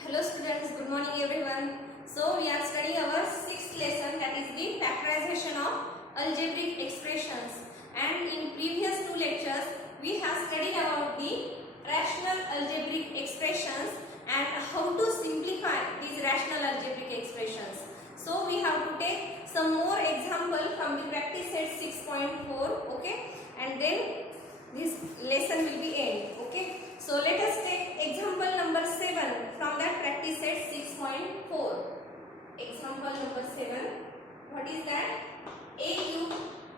Hello students, good morning everyone. So we are studying our sixth lesson, that is the factorization of algebraic expressions. And in previous two lectures we have studied about the rational algebraic expressions and how to simplify these rational algebraic expressions. So we have to take some more example from the practice set 6.4, okay, and then this lesson will be end, okay. So let us take example number 7 from that practice set 6.4. Example number 7. What is that? A cube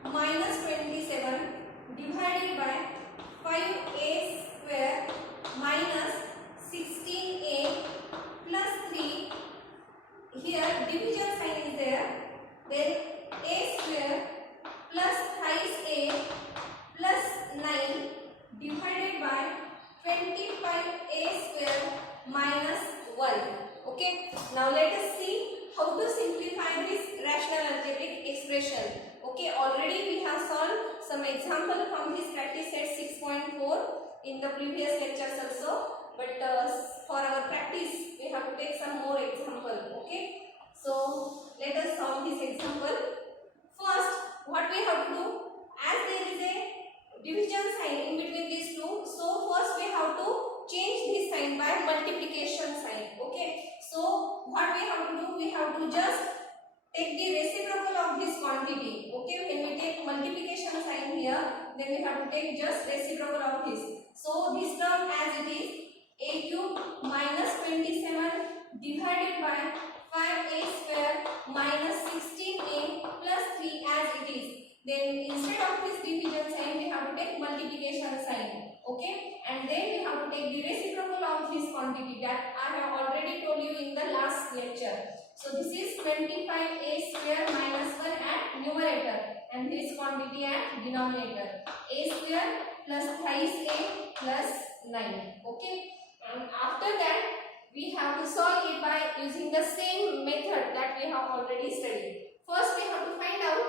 minus 27 divided by 5a square minus 16a plus 3. Here division sign is there. Then a square plus thrice a plus 9 divided by 25a square minus 1. Okay. Now let us see how to simplify this rational algebraic expression. Okay. Already we have solved some example from this practice set 6.4 in the previous lectures also. But for our practice we have to take some more example. Okay. So let us solve this example. First, what we have to do, as there is a division sign in between these two, so first we have to change this sign by multiplication sign. Okay, so what we have to do, we have to just take the reciprocal of this quantity. Okay, when we take multiplication sign here, then we have to take just reciprocal of this. So this term as it is a cube minus 27 divided by 5a square minus 16a plus 3 as it is. Then instead of this division sign we have to take multiplication sign. Okay, and then we have to take the reciprocal of this quantity that I have already told you in the last lecture. So this is 25a square minus 1 at numerator and this quantity at denominator. A square plus thrice a plus 9. Okay, and after that we have to solve it by using the same method that we have already studied. First we have to find out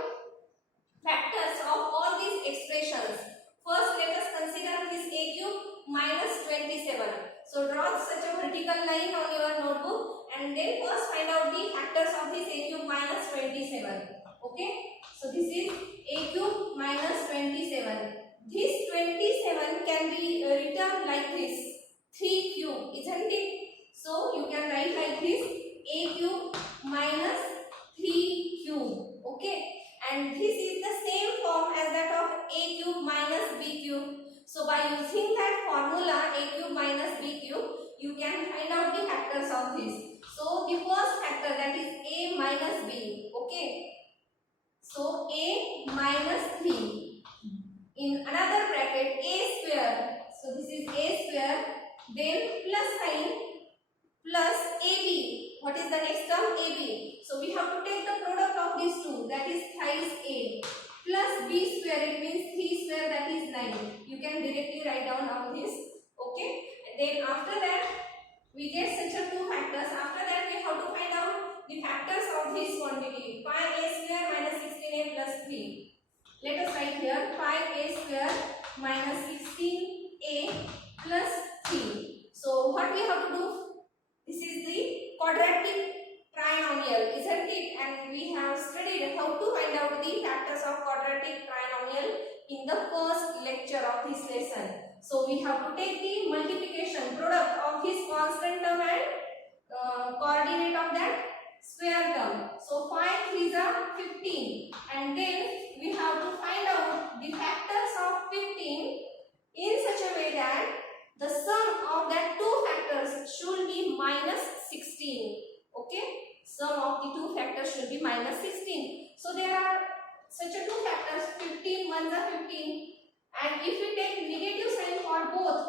factors of all these expressions. First let us consider this a cube minus 27. So draw such a vertical line on your notebook and then first find out the factors of this a cube minus 27. Okay, so this is a cube minus 27. This 27 can be written like this, 3 cube, isn't it? So you can write like this, a cube minus 3 cube. Okay, and this is the same form as that of a cube minus b cube. So by using that formula a cube minus b cube, you can find out the factors of this. So the first factor, that is a minus b. Okay, so a minus 3 in another bracket a square. So this is a square, then plus sign plus ab. What is the next term? Ab. So we have to take the product of these two, that is thrice a plus b square, it means 3 square, that is 9. You can directly write down all this. Okay, and then after that we get such a two factors. After that we have to find out the factors of this quantity, 5a square minus 16a plus 3. Let us write here 5a square minus 16a plus 3. So what we have to do, this is the quadratic trinomial, isn't it? And we have studied how to find out the factors of quadratic trinomial in the first lecture of this lesson. So we have to take the multiplication product of his constant term and coordinate of that square term. So 5 3s are 15, and then we have to find out the factors of 15 in such a way that the sum of that two factors should be minus 16. Okay, sum of the two factors should be minus 16. So there are such a two factors, 15 ones are 15, and if we take negative sign for both,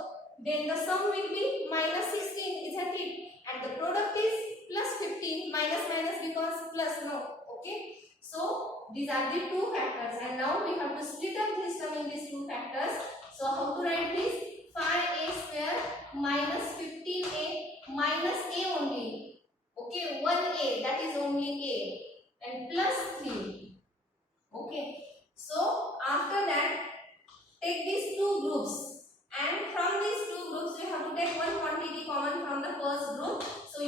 then the sum will be minus 16, isn't it? And the product is plus 15, minus minus becomes plus, no. Okay, so these are the two factors, and now we have to split up this sum in these two factors. So how to write this? 5a square minus 15a minus a only. Okay, 1a, that is only a, and plus 3. Okay, so after that take these two groups, and from these two groups we have to take one quantity common from the first group. So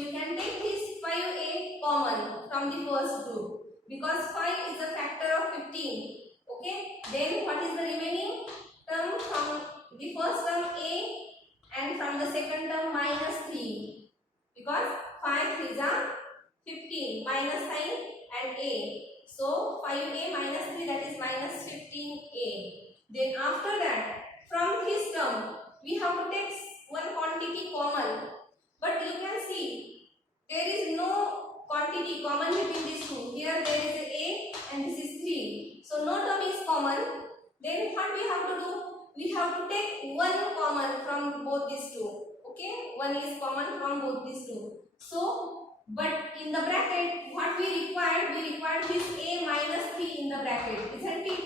minus sign and a. So 5a minus 3, that is minus 15a. Then after that, from this term we have to take one quantity common, but you can see there is no quantity common between these two. Here there is a and this is 3. So no term is common. Then what we have to do? We have to take one common from both these two. Okay, one is common from both these two. So, but in the bracket, what we required this a minus 3 in the bracket, isn't it?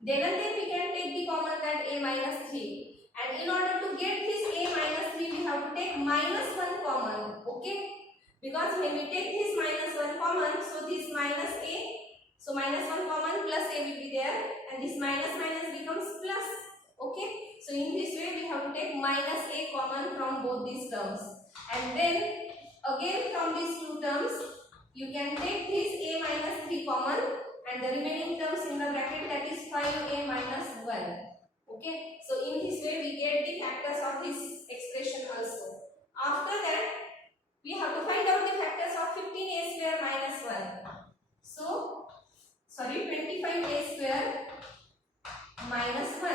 Then and then we can take the common, that a minus 3. And in order to get this a minus 3, we have to take minus 1 common. Okay, because when we take this minus 1 common, so this minus a, so minus 1 common plus a will be there, and this minus minus becomes plus. Okay, so in this way we have to take minus a common from both these terms, and then again from these two terms you can take this a minus 3 common, and the remaining terms in the bracket, that is 5a minus 1. Okay, so in this way we get the factors of this expression also. After that we have to find out the factors of 15a square minus 1. So, sorry, 25a square minus 1.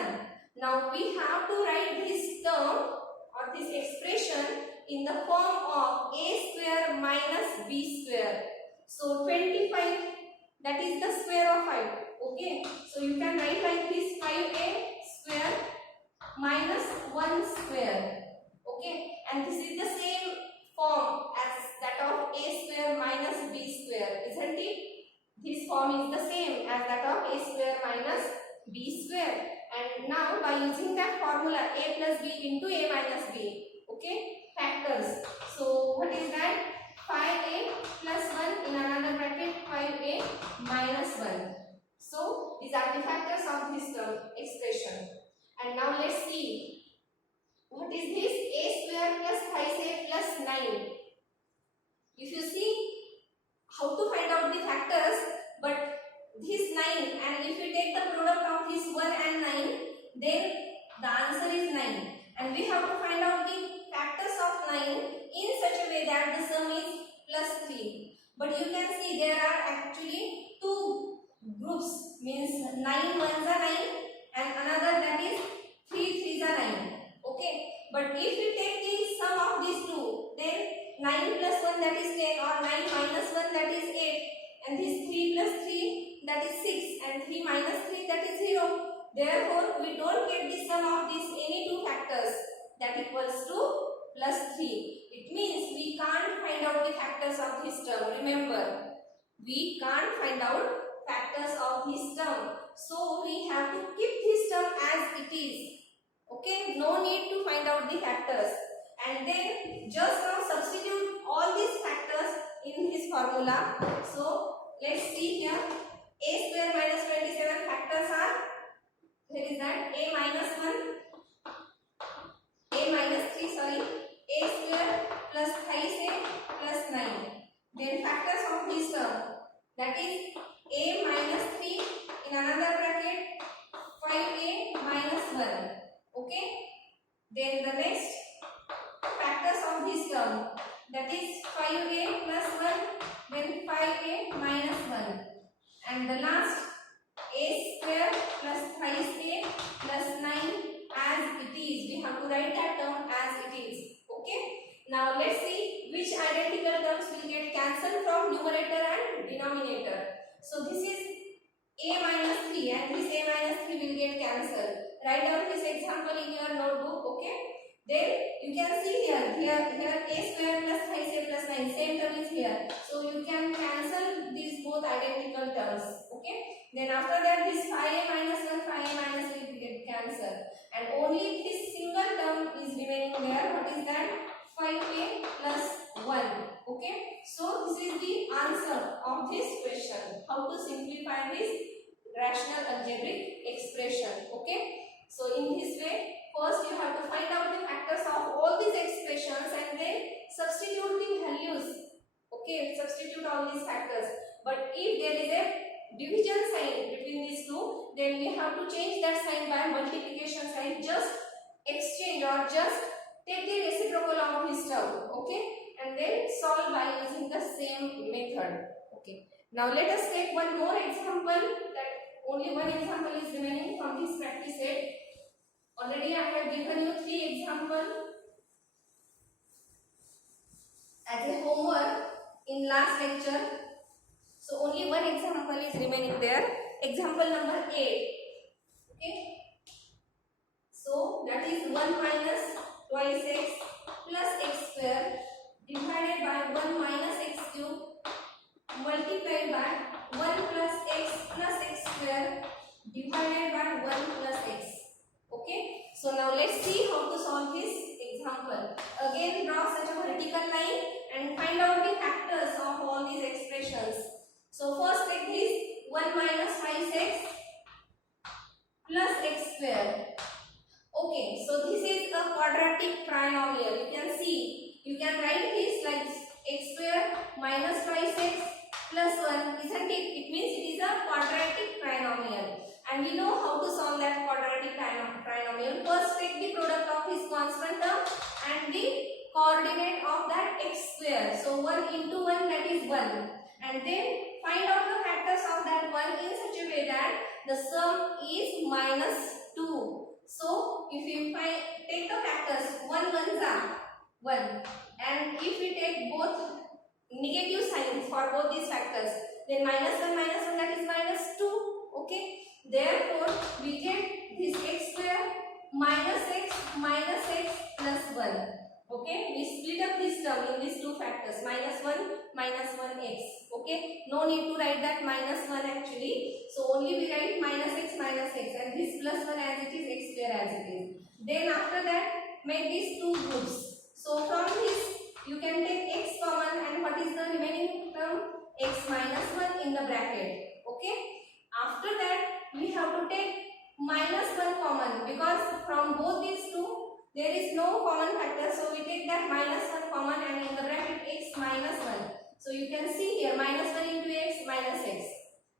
Now we have to write this term or this expression in the form of a square minus b square. So 25, that is the square of 5. Okay, so you can write like this, 5a square minus 1 square. Okay, and this is the same form as that of a square minus b square, isn't it? This form is the same as that of a square minus b square. And now by using that formula, a plus b into a minus b, okay, factors. So what is that? 5a plus 1 in another bracket, 5a minus 1. So these are the factors of this term expression. And now let's see, what is this? A square plus 5a plus 9. If you see how to find out the factors, but this 9, and if we take the product of this 1 and 9, then the answer is 9. And we have to find out the factors of 9 in such a way that the sum is plus 3. But you can see there are actually two groups, means 9 ones are 9 and another, that is 3 threes are 9. Okay, but if we take the sum of these two, then 9 plus 1, that is 10, or 9 minus 1, that is 8, and this 3 plus 3, that is 6, and 3 minus 3, that is 0. Therefore, we don't get the sum of these any two factors, that equals to plus 3. It means we can't find out the factors of this term. Remember, we can't find out factors of this term. So, we have to keep this term as it is. Okay, no need to find out the factors. And then just now substitute all these factors in this formula. So, let's see here. A square minus 27 factors are, here is that a minus 1, a minus 3, sorry, a square plus 5a plus 9. Then factors of this term, that is a minus 3 in another bracket, 5a minus 1. Okay. Then the next factors of this term, that is 5a plus 1, then 5a minus 1. And the last, a square plus 5a plus 9 as it is. We have to write that term as it is. Okay. Now let's see which identical terms will get cancelled from numerator and denominator. So this is a minus 3 and this a minus 3 will get cancelled. Write down this example in your notebook. Okay. Then you can see here a square plus 5a plus 9, same term is here. So you can cancel these both identical terms. Okay. Then after that, this 5a minus 1, 5a minus 1 will get cancelled. And only this single term is remaining there. What is that? 5a plus 1. Okay. So this is the answer of this question. How to simplify this rational algebraic expression. Okay. So in this way, first you have to find out the factors of all these expressions and then substitute the values. Okay, substitute all these factors. But if there is a division sign between these two, then we have to change that sign by multiplication sign. Just exchange or just take the reciprocal of this term. Okay, and then solve by using the same method. Okay. Now let us take one more example, that only one example is remaining from this practice set. Already I have given you 3 examples as a homework in last lecture. So only one example is remaining there. Example number 8. Okay. So that is 1 minus twice x plus x square divided by 1 minus x cube multiplied by 1 plus x square divided by 1 plus x. Okay. So now let's see how to solve this example. Again draw such a vertical line and find out the factors of all these expressions. So first take this 1 minus 5x plus x square. Okay, so this is a quadratic trinomial. You can see, you can write this like x square minus 5x plus 1, isn't it? It means it is a quadratic trinomial. And we know how to solve that quadratic trinomial. First take the product of his constant term and the coordinate of that x square. So 1 into 1, that is 1. And then find out the factors of that 1 in such a way that the sum is minus 2. So if you take the factors 1 ones are 1, and if we take both negative signs for both these factors, then minus 1 that is minus 2. Okay, therefore we get this x square minus x plus 1. Okay, we split up this term in these two factors, minus 1x. Okay, no need to write that minus 1 actually. So only we write minus x, and this plus 1 as it is, x square as it is. Then after that, make these two groups. So from this, you can take x common, and what is the remaining term? X minus 1 in the bracket. Okay. After that, we have to take minus 1 common, because from both these two, there is no common factor. So we take that minus 1 common, and in the bracket x minus 1. So you can see here minus 1 into x minus x,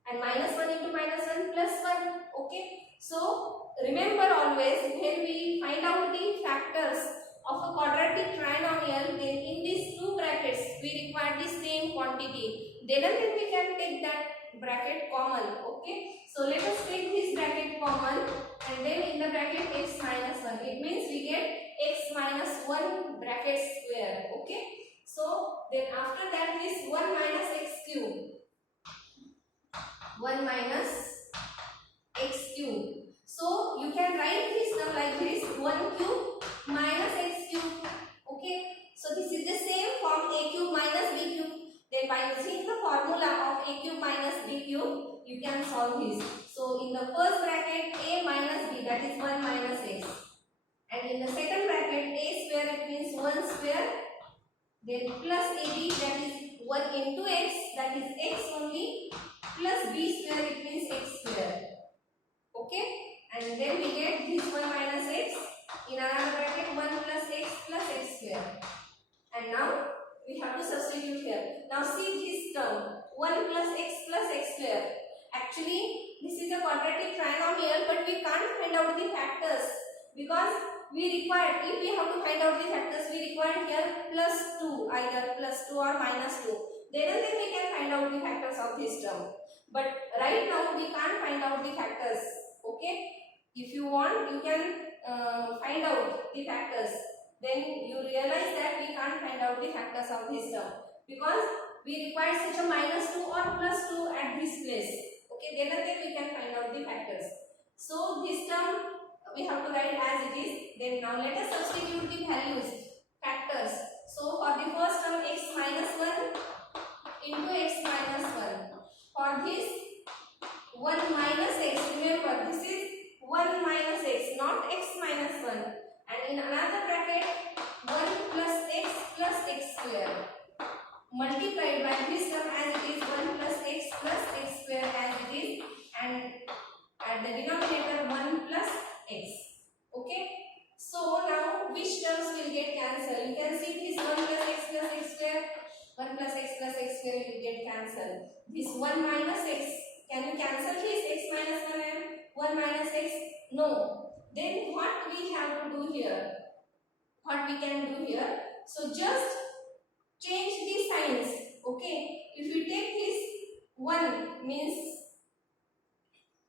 and minus 1 into minus 1 plus 1. Okay. So remember always, when we find out the factors of a quadratic trinomial, then in these two brackets we require the same quantity. Then we can take that bracket common. Okay. So let us take this bracket common, and then in the bracket x minus 1. It means we get x minus 1 bracket square. Okay. So then after that, this 1 minus x cube. 1 minus x cube. So you can write this term like this, 1 cube minus x cube. Okay. So this is the same form, a cube minus b cube. Then by using the formula of a cube minus b cube, you can solve this. So in the first bracket, a minus b, that is 1 minus x. And in the second bracket, a square, it means 1 square. Then plus ab, that is 1 into x, that is x only, plus b square, it means x square. Okay. And then we get this 1 minus x, in another bracket 1 plus x square. And now we have to substitute here. Now see this term, 1 plus x square. Actually, this is a quadratic trinomial, but we can't find out the factors, because we require, if we have to find out the factors, we require here plus 2, either plus 2 or minus 2. Then we can find out the factors of this term. But right now we can't find out the factors. Okay. If you want, you can find out the factors. Then you realize that we can't find out the factors of this term, because we require such a minus 2 or plus 2 at this place. Okay, then we can find out the factors. So this term we have to write as it is. Then now let us substitute the values, factors. So for the first term, x minus 1 into x minus 1. For this 1 minus x, remember this is 1 minus x, not x minus 1. And in another bracket, 1 plus x square, multiplied by this term as it is, 1 plus x square as it is, and at the denominator 1 plus x. Okay. So now which terms will get cancelled? You can see this 1 plus x square, 1 plus x square will get cancelled. This 1 minus x, can you cancel this x minus 1 and 1 minus x? No. Then what we have to do here? What we can do here? So just change the signs. Okay. if you take this 1 means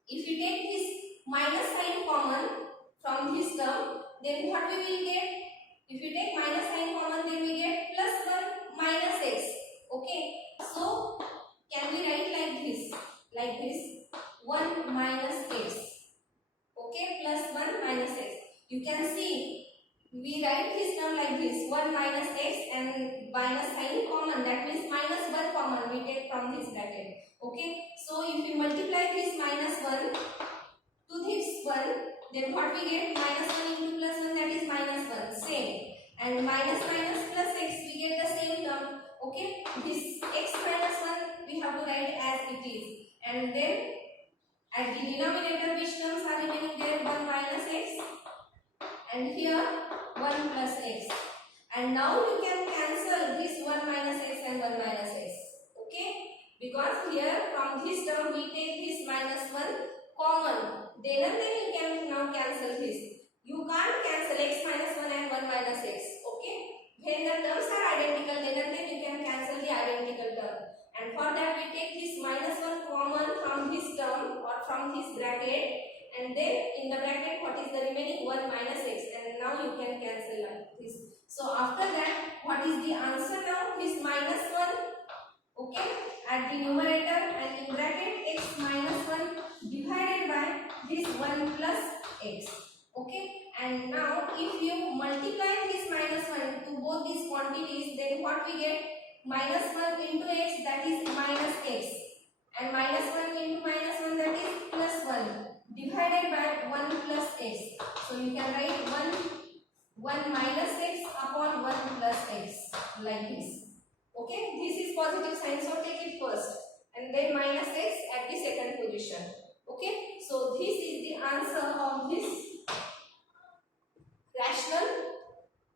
if you take this minus sign common from this term, then what we will get? If you take minus sign common, then we get plus 1 minus x. Okay. So can we write like this? Like this, 1 minus x. Okay, plus 1 minus x. You can see we write this term like this, 1 minus x and minus sign common, that means minus 1 common we take from this bracket. Okay, so if you multiply this minus 1 to this 1, then what we get? Minus 1 into plus 1, that is minus 1, same. And minus minus plus x, we get the same term. Okay, this x minus 1 we have to write as it is. And then at the denominator, which terms are remaining there? 1 minus x. And here 1 plus x. And now you can cancel this 1 minus x and 1 minus x. Okay? Because here from this term we take this minus 1 common. Then and then you can now cancel this. You can't cancel x minus 1 and 1 minus x. Okay? When the terms are identical, then and then you can cancel the identical term. And for that we take this minus 1 common from this term or from this bracket. And then in the bracket what is the remaining? 1 minus x, and now you can cancel like this. So after that, what is the answer now? This minus 1, okay, at the numerator, and in bracket x minus 1 divided by this 1 plus x. Okay, and now if you multiply this minus 1 to both these quantities, then what we get? Minus 1 into x, that is minus x, and minus 1 into minus 1, that is plus 1, divided by 1 plus x. So you can write 1 minus x upon 1 plus x like this. Okay, this is positive sign, so take it first, and then minus x at the second position. Okay, so this is the answer of this rational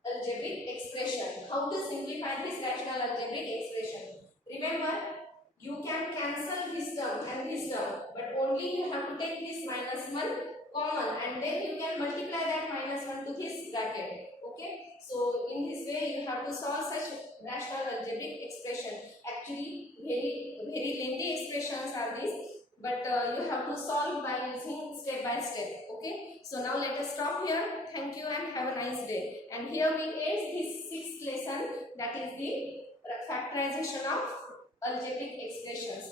algebraic expression. How to simplify this rational algebraic expression? Remember, you can cancel this term and this term, but only you have to take this minus 1 common, and then you can multiply that minus 1 to this bracket. Okay, so in this way you have to solve such rational algebraic expression. Actually very lengthy expressions are these, but you have to solve by using step by step. Okay, so now let us stop here. Thank you and have a nice day. And here we end this 6th lesson, that is the factorization of algebraic expressions.